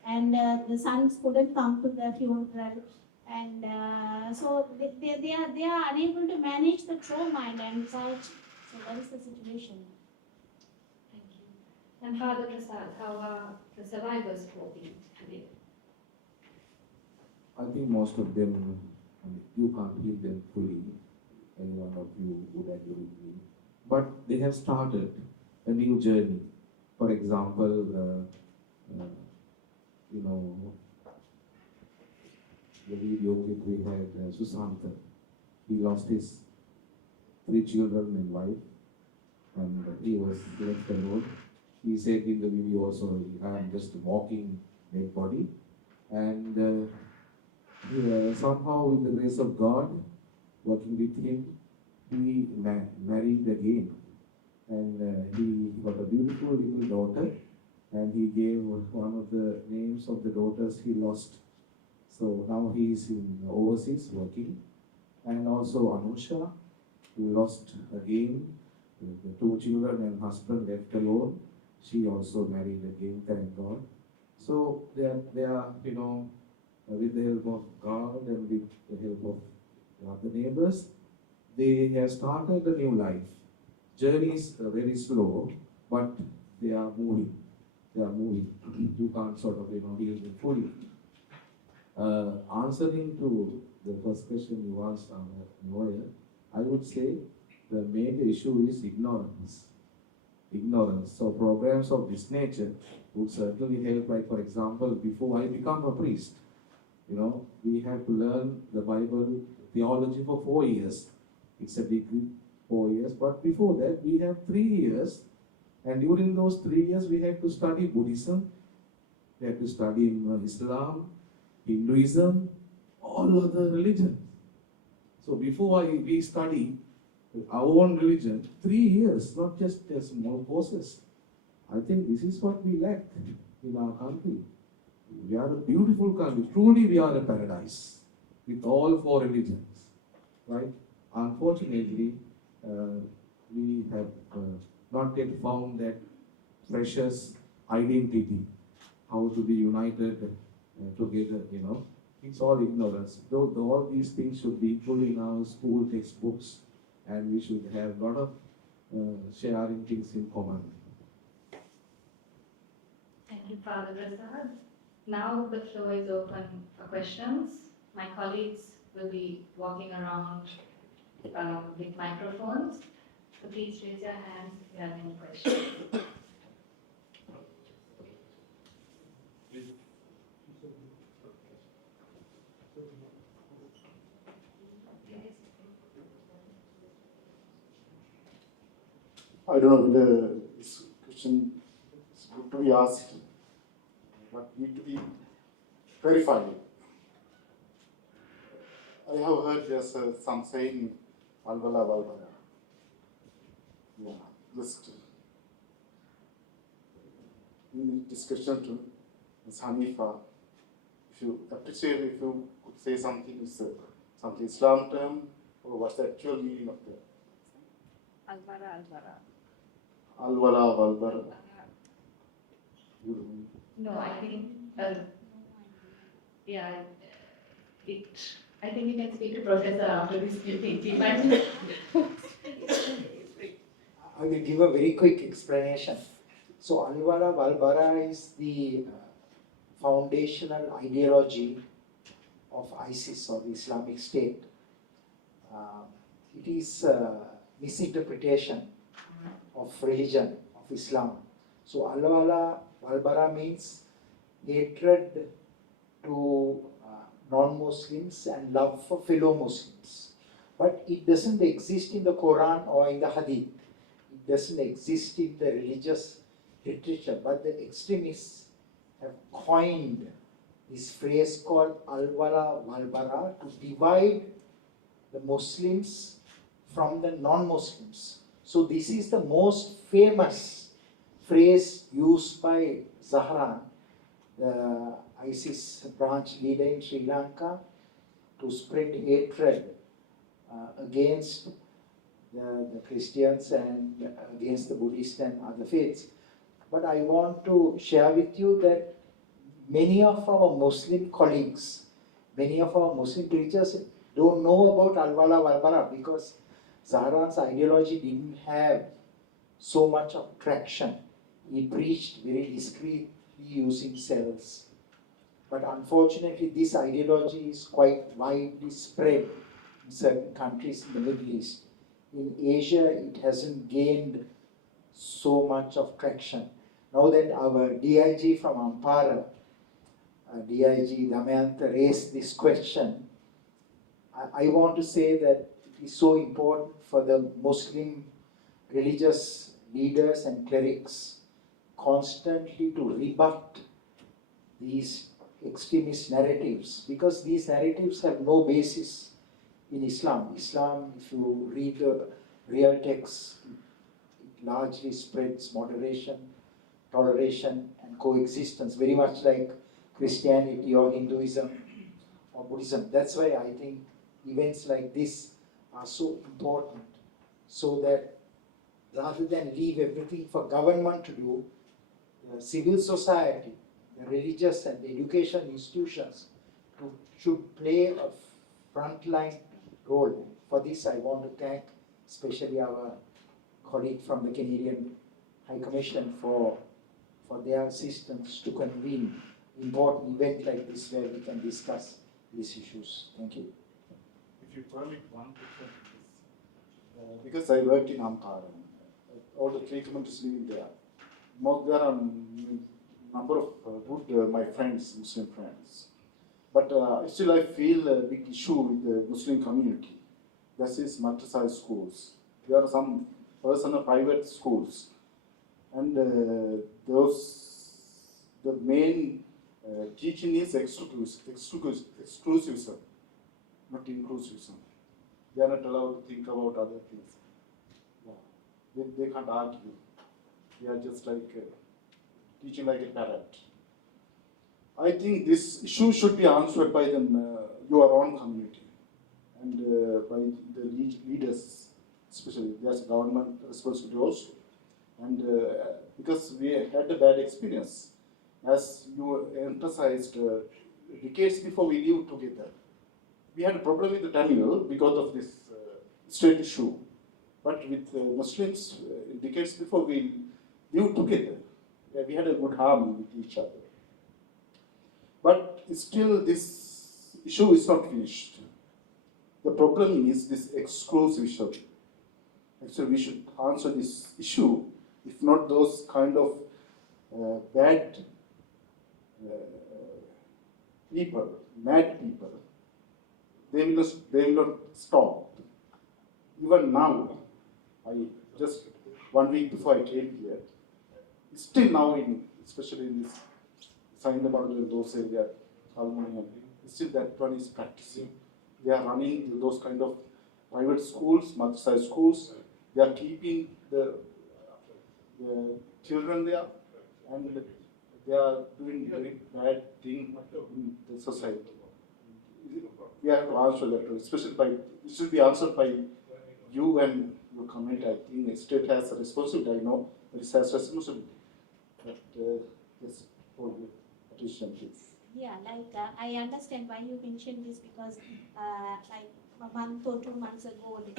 and the sons couldn't come to the funeral, and so they are unable to manage the trauma and anxiety. So that is the situation. Thank you. And Father Prasad, how are the survivors coping today? I think most of them, I mean, you can't heal them fully. Any one of you would agree with me. But they have started a new journey. For example, the video clip we had, Susanta. He lost his 3 children and wife, and he was left alone. He said in the video also, I am just walking dead body. And somehow, with the grace of God, working with him, he married again. And he got a beautiful little daughter, and he gave one of the names of the daughters he lost. So now he is in overseas working. And also Anusha, who lost again the 2 children and husband left alone. She also married again, thank God. So they are, with the help of God and with the help of the neighbors, they have started a new life. Journey is very slow, but they are moving. They are moving. You can't sort of, heal them fully. Answering to the first question you asked, Noel, I would say the major issue is ignorance. Ignorance. So programs of this nature would certainly help. Like, for example, before I become a priest, we have to learn the Bible theology for 4 years. It's a degree, 4 years. But before that, we have 3 years. And during those 3 years, we have to study Buddhism. We have to study Islam, Hinduism, all other religions. So before we study our own religion, 3 years, not just a small courses. I think this is what we lack in our country. We are a beautiful country. Truly, we are a paradise with all 4 religions, right? Unfortunately, we have not yet found that precious identity, how to be united together, It's all ignorance. Though all these things should be put in our school textbooks, and we should have a lot of sharing things in common. Thank you, Father Prasad. Now the floor is open for questions. My colleagues will be walking around with microphones. So please raise your hands if you have any questions. I don't know whether this question is good to be asked, but need to be clarified. I have heard there's some saying, Valvala Valvala. Yeah, just in discussion to Ms. Hanifa, if you appreciate, if you could say something, something Islam term, or what's the actual meaning of that? Alvara. Alwala, Valbara. No, I think, I think you can speak to Professor after this meeting. I will give a very quick explanation. So, Alwala Valbara is the foundational ideology of ISIS or the Islamic State. It is misinterpretation of religion, of Islam. So Alwala Walbara means hatred to non-Muslims and love for fellow Muslims. But it doesn't exist in the Quran or in the Hadith. It doesn't exist in the religious literature. But the extremists have coined this phrase called Al-Wala Wal-Bara to divide the Muslims from the non-Muslims. So this is the most famous phrase used by Zahran, the ISIS branch leader in Sri Lanka, to spread hatred against the Christians and against the Buddhists and other faiths. But I want to share with you that many of our Muslim colleagues, many of our Muslim preachers don't know about Al-Wala Wal-Bara because Zahran's ideology didn't have so much of traction. He preached very discreetly using cells. But unfortunately, this ideology is quite widely spread in certain countries in the Middle East. In Asia, it hasn't gained so much of traction. Now that our DIG from Ampara, DIG Damayanti, raised this question, I want to say that it is so important for the Muslim religious leaders and clerics constantly to rebut these extremist narratives, because these narratives have no basis in Islam. Islam, if you read the real text, it largely spreads moderation, toleration, and coexistence, very much like Christianity or Hinduism or Buddhism. That's why I think events like this are so important, so that rather than leave everything for government to do, the civil society, the religious and the education institutions should play a frontline role. For this, I want to thank especially our colleague from the Canadian High Commission for their assistance to convene important event like this where we can discuss these issues. Thank you. If you permit one question, because I worked in Ampara, all the three communities living there, there are a number of good my friends, Muslim friends. But still I feel a big issue with the Muslim community. That is madrasa schools. There are some personal private schools. And the main teaching is exclusivism, not inclusivism. They are not allowed to think about other things. Yeah. They can't argue. They are just like teaching like a parrot. I think this issue should be answered by your own community and by the leaders, especially. There's government responsibility also. And because we had a bad experience, as you emphasized, decades before we lived together, we had a problem with the Tamil because of this state issue. But with Muslims, decades before we lived together, we had a good harmony with each other. But still, this issue is not finished. The problem is this exclusivism. Actually, we should answer this issue. If not those kind of bad people, mad people, they will not stop. Even now, just 1 week before I came here, still now, especially in this Saindamadu, those areas, Kalmani, still that one is practicing. They are running those kind of private schools, madrasa schools. They are keeping the children there, and they are doing very bad thing in the society. We have to answer that, especially it should be answered by you and your community. I think the state has a responsibility. I know it has a responsibility. But yes, for your attention, please. Yeah, I understand why you mentioned this because like a month or 2 months ago, the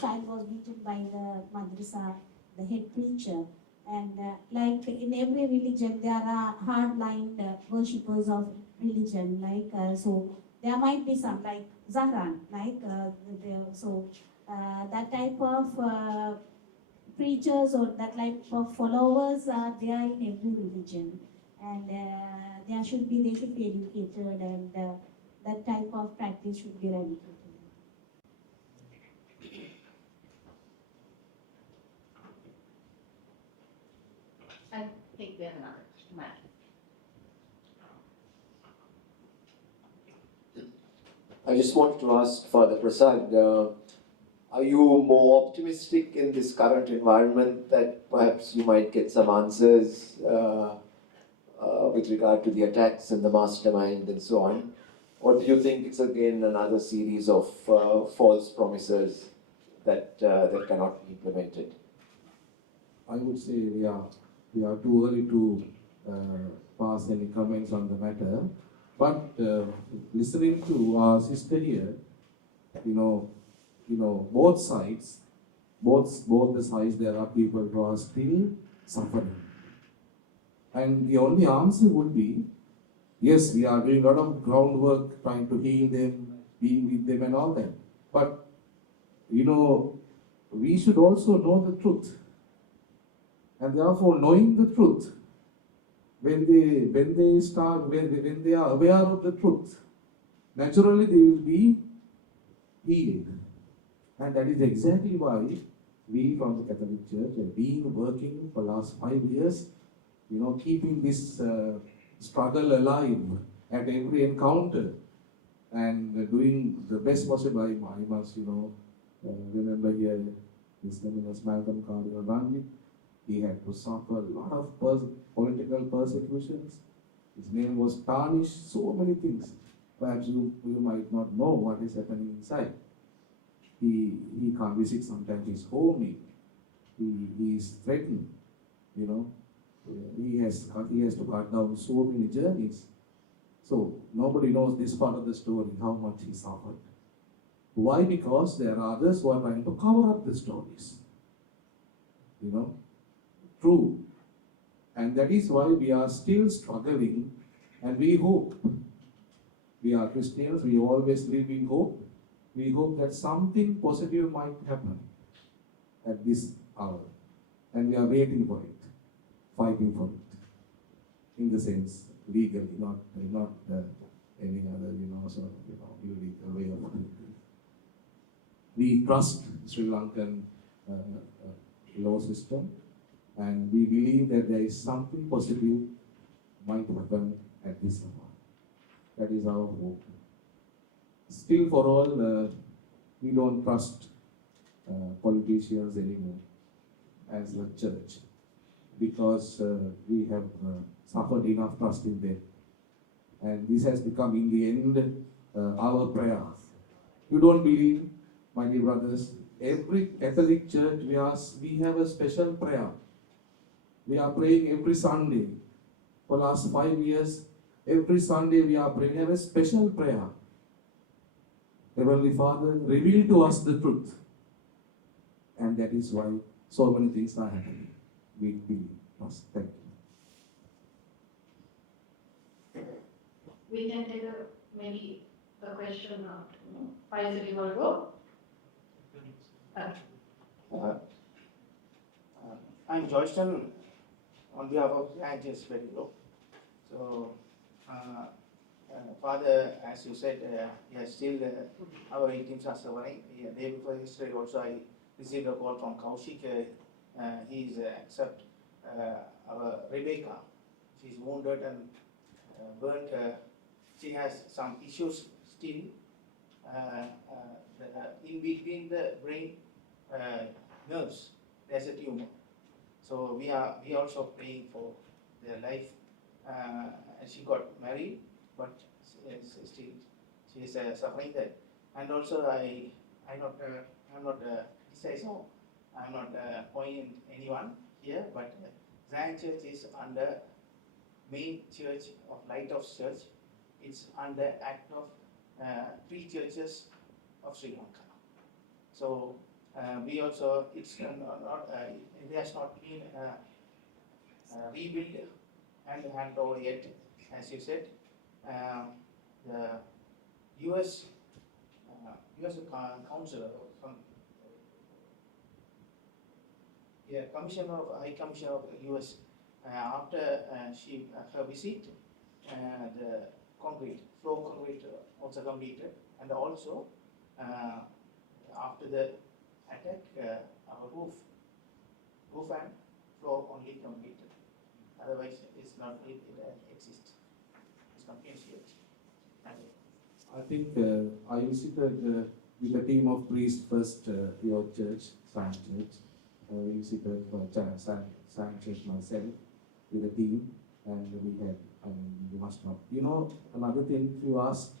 child was beaten by the madrasa, the head preacher. And like in every religion, there are hardline worshippers of religion. Like so, there might be some like Zahran, like that type of preachers or that type of followers are there in every religion, and they should be educated, and that type of practice should be eradicated. I think we have another Matt. I just wanted to ask Father Prasad, are you more optimistic in this current environment that perhaps you might get some answers with regard to the attacks and the mastermind and so on? Or do you think it's again another series of false promises that cannot be implemented? I would say we are too early to pass any comments on the matter. But listening to our sister here, both sides, both the sides, there are people who are still suffering. And the only answer would be, yes, we are doing a lot of groundwork, trying to heal them, being with them and all that. But, we should also know the truth. And therefore, knowing the truth, when they are aware of the truth, naturally they will be healed. And that is exactly why we from the Catholic Church have been working for the last 5 years, keeping this struggle alive at every encounter and doing the best possible. I must, remember here his name was Malcolm Ranjit. He had to suffer a lot of political persecutions. His name was tarnished, so many things. Perhaps you might not know what is happening inside. He can't visit sometimes his home. He is threatened, He has to cut down so many journeys. So nobody knows this part of the story, how much he suffered. Why? Because there are others who are trying to cover up the stories. True. And that is why we are still struggling, and we hope. We are Christians, we always live in hope. We hope that something positive might happen at this hour. And we are waiting for it, fighting for it. In the sense, legally, not any other, illegal way of doing it. We trust Sri Lankan law system, and we believe that there is something positive might happen at this hour. That is our hope. Still, for all, we don't trust politicians anymore as the church, because we have suffered enough trust in them. And this has become, in the end, our prayer. You don't believe, my dear brothers, every Catholic church, we have a special prayer. We are praying every Sunday. For the last 5 years, every Sunday we are praying. We have a special prayer. Heavenly Father, reveal to us the truth. And that is why so many things are happening. We believe. Thank you. We can take maybe a question now. Faisal, you want to go? I'm Joyceton on behalf of Angels Batticaloa. So, Father, as you said, yes, still our victims are suffering. The day before yesterday also I received a call from Kaushik. He is accept our Rebecca. She's wounded and burnt. She has some issues still in between the brain nerves. There's a tumor. So we also praying for their life. She got married, but still she is suffering that. And also I'm not criticizing. I'm not pointing anyone here, but Zion Church is under main church of Lighthouse Church. It's under act of 3 churches of Sri Lanka. So we also, it's not, it has not been rebuilt and handed over yet, as you said. The US counselor or some High Commissioner of the U.S. After her visit, the floor concrete also completed, and also after the attack, our roof and floor only completed. Otherwise, it exists. It's not finished yet. I think I visited with a team of priests first your church, Sam Church. We visited Sam Church myself with a team, and we had, you must know. You know, another thing, if you ask,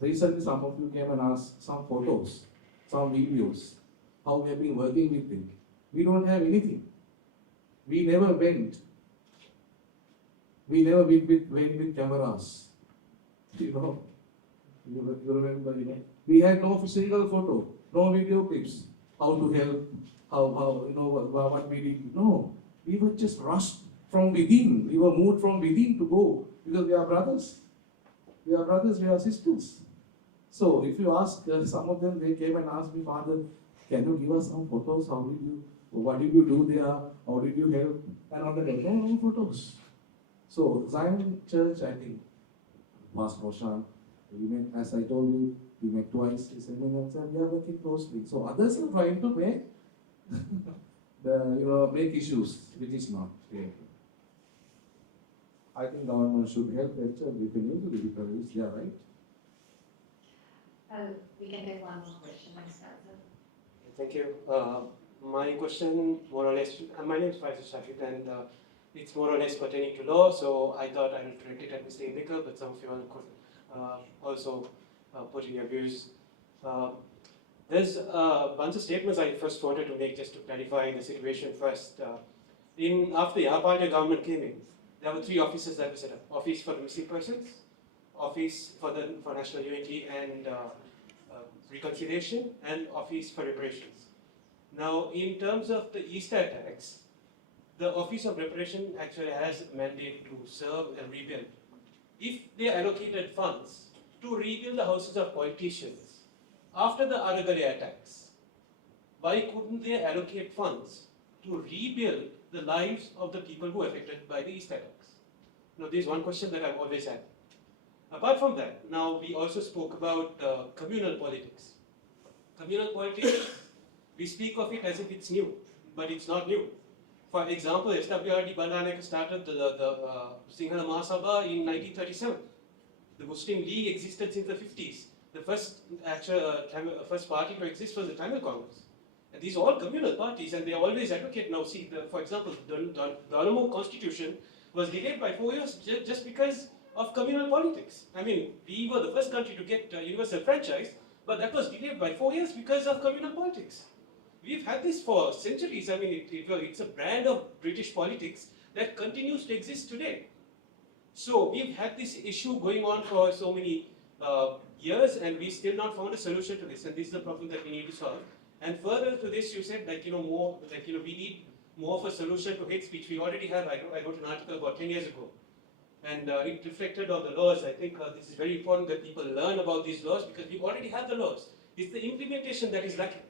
recently some of you came and asked some photos, some videos, how we have been working with it. We don't have anything. We never went. We never went with cameras. You know, you remember, we had no single photo, no video clips, how to help, how what we did. No, we were just rushed from within. We were moved from within to go, because we are brothers. We are sisters. So if you ask some of them, they came and asked me, Father, can you give us some photos? What did you do there? How did you help? And on the day, no photos. So Zion Church, I think, Pastor Roshan, we met, as I told you, we met twice. He said, we are working closely. So others are trying to make make issues, which is not fair. I think government should help the church with the new because they are right. We can take one more question next answer. Thank you. My question, more or less, my name is Faisal Shafik, and it's more or less pertaining to law, so I thought I would direct it at Mr. Indikal, but some of you all could also put in your views. There's a bunch of statements I first wanted to make just to clarify the situation first. After the Yapalia government came in, there were 3 offices that were set up. Office for the Missing Persons, Office for National Unity and Reconciliation, and Office for Reparations. Now, in terms of the Easter attacks, the Office of Reparation actually has a mandate to serve and rebuild. If they allocated funds to rebuild the houses of politicians after the Aragale attacks, why couldn't they allocate funds to rebuild the lives of the people who were affected by the Easter attacks? Now, this is one question that I've always had. Apart from that, now we also spoke about communal politics. Communal politics, we speak of it as if it's new, but it's not new. For example, SWRD Bandaneka started the Sinhala Mahasabha in 1937. The Muslim League existed since the 50s. The first party to exist was the Tamil Congress. And these are all communal parties, and they always advocate now. See, for example, the Donamo Constitution was delayed by 4 years just because of communal politics. I mean, we were the first country to get universal franchise, but that was delayed by 4 years because of communal politics. We've had this for centuries. I mean, it's a brand of British politics that continues to exist today. So we've had this issue going on for so many years, and we still not found a solution to this. And this is the problem that we need to solve. And further to this, you said we need more of a solution to hate speech. We already have. I wrote an article about 10 years ago, and it reflected on the laws. I think this is very important that people learn about these laws, because we already have the laws. It's the implementation that is lacking.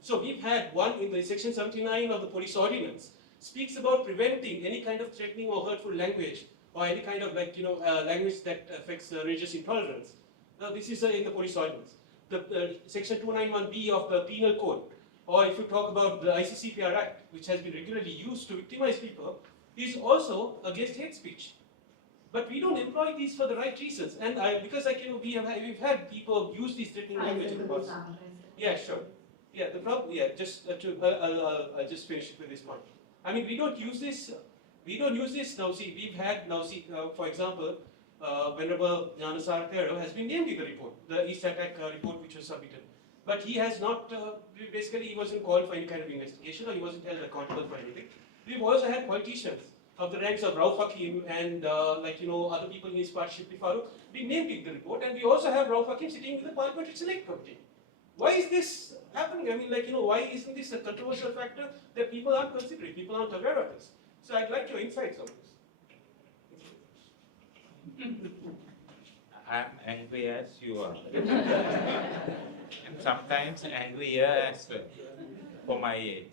So we've had one in the section 79 of the police ordinance speaks about preventing any kind of threatening or hurtful language, or any kind of language that affects religious intolerance. Now this is in the police ordinance. The section 291B of the penal code, or if you talk about the ICCPR Act, which has been regularly used to victimize people, is also against hate speech. But we don't employ these for the right reasons. And we've had people use these threatening language in the past. Yeah, sure. Yeah, the problem. Yeah, I'll just finish with this point. I mean, we don't use this. Now. See, we've had for example, Venerable Aneesa Firthouse has been named in the report, the East Attack report which was submitted. But he has not. Basically, he wasn't called for any kind of investigation, or he wasn't held accountable for anything. We've also had politicians of the ranks of Rauf Hakim and other people in his party, Shifty Farooq, being named in the report, and we also have Rauf Hakim sitting in the Parliamentary Select Committee. Why is this happening? I mean, why isn't this a controversial factor that people aren't considering? People aren't aware of this. So I'd like your insights on this. I'm angry as you are. And sometimes angrier as well, for my age.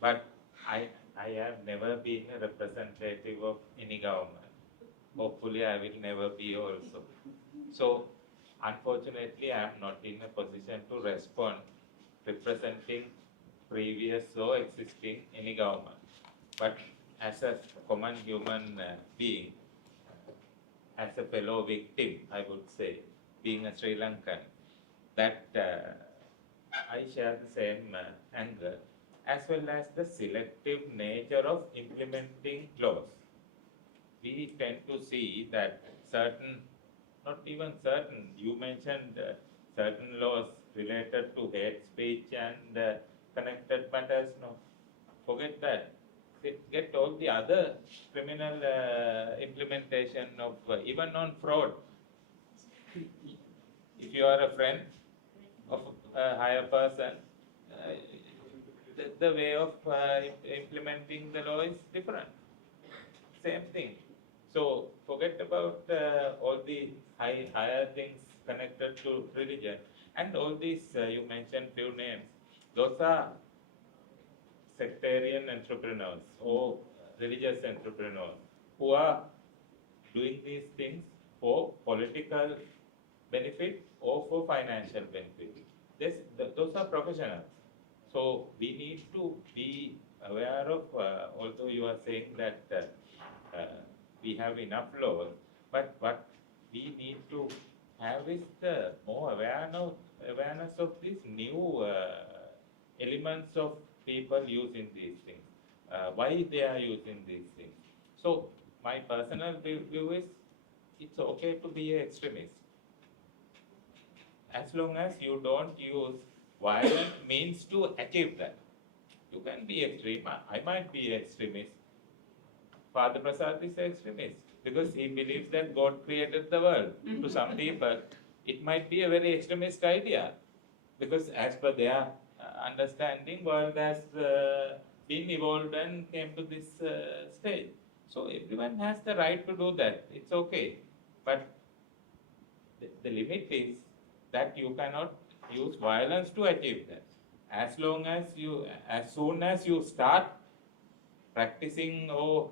But I have never been a representative of any government. Hopefully, I will never be also. So, unfortunately, I am not in a position to respond representing previous or existing any government. But as a common human being, as a fellow victim, I would say, being a Sri Lankan, that I share the same anger, as well as the selective nature of implementing laws. We tend to see that certain, not even certain, you mentioned certain laws related to hate speech and connected matters. No, forget that. Get all the other criminal implementation of, even on fraud. If you are a friend of a higher person, the way of implementing the law is different. Same thing. So forget about all the higher things connected to religion. And all these, you mentioned few names, those are sectarian entrepreneurs or religious entrepreneurs who are doing these things for political benefit or for financial benefit. Those are professionals. So we need to be aware of, although you are saying that we have enough laws, but what we need to have is the more awareness of these new elements of people using these things, why they are using these things. So my personal view is it's okay to be an extremist, as long as you don't use violent means to achieve that. You can be extreme. I might be extremist. Father Prasad is an extremist because he believes that God created the world. To some people, it might be a very extremist idea because as per their understanding, world has been evolved and came to this stage. So everyone has the right to do that. It's okay. But the limit is that you cannot use violence to achieve that. As soon as you start practicing or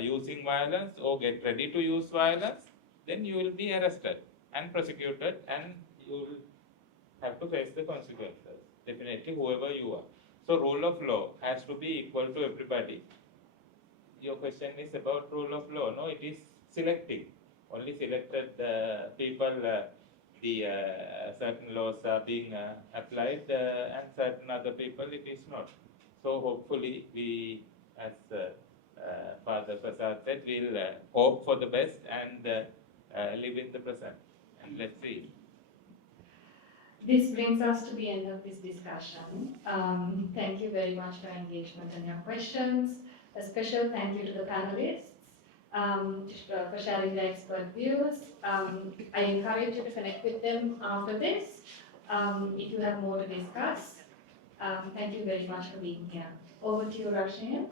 using violence or get ready to use violence, then you will be arrested and prosecuted and you will have to face the consequences. Definitely, whoever you are. So rule of law has to be equal to everybody. Your question is about rule of law. No, it is selective. Only selected people, certain laws are being applied and certain other people it is not. So hopefully we, as Father Prasad said, we'll hope for the best and live in the present. And let's see. This brings us to the end of this discussion. Thank you very much for your engagement and your questions. A special thank you to the panelists for sharing their expert views. I encourage you to connect with them after this if you have more to discuss. Thank you very much for being here. Over to you, Roshan.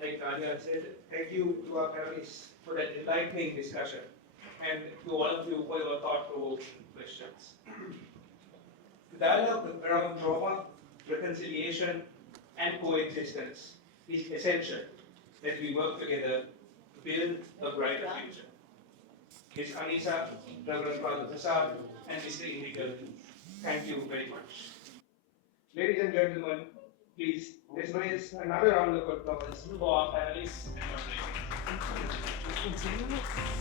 Like Nahdiya said, thank you to our panelists for that enlightening discussion and to all of you for your thought-provoking questions. The dialogue around trauma, reconciliation, and coexistence is essential that we work together to build a brighter future. Ms. Aneesa, Reverend Father Prasad, and Mr. Indigal, thank you very much. Ladies and gentlemen, please, let's raise another round of applause for our panelists and moderators.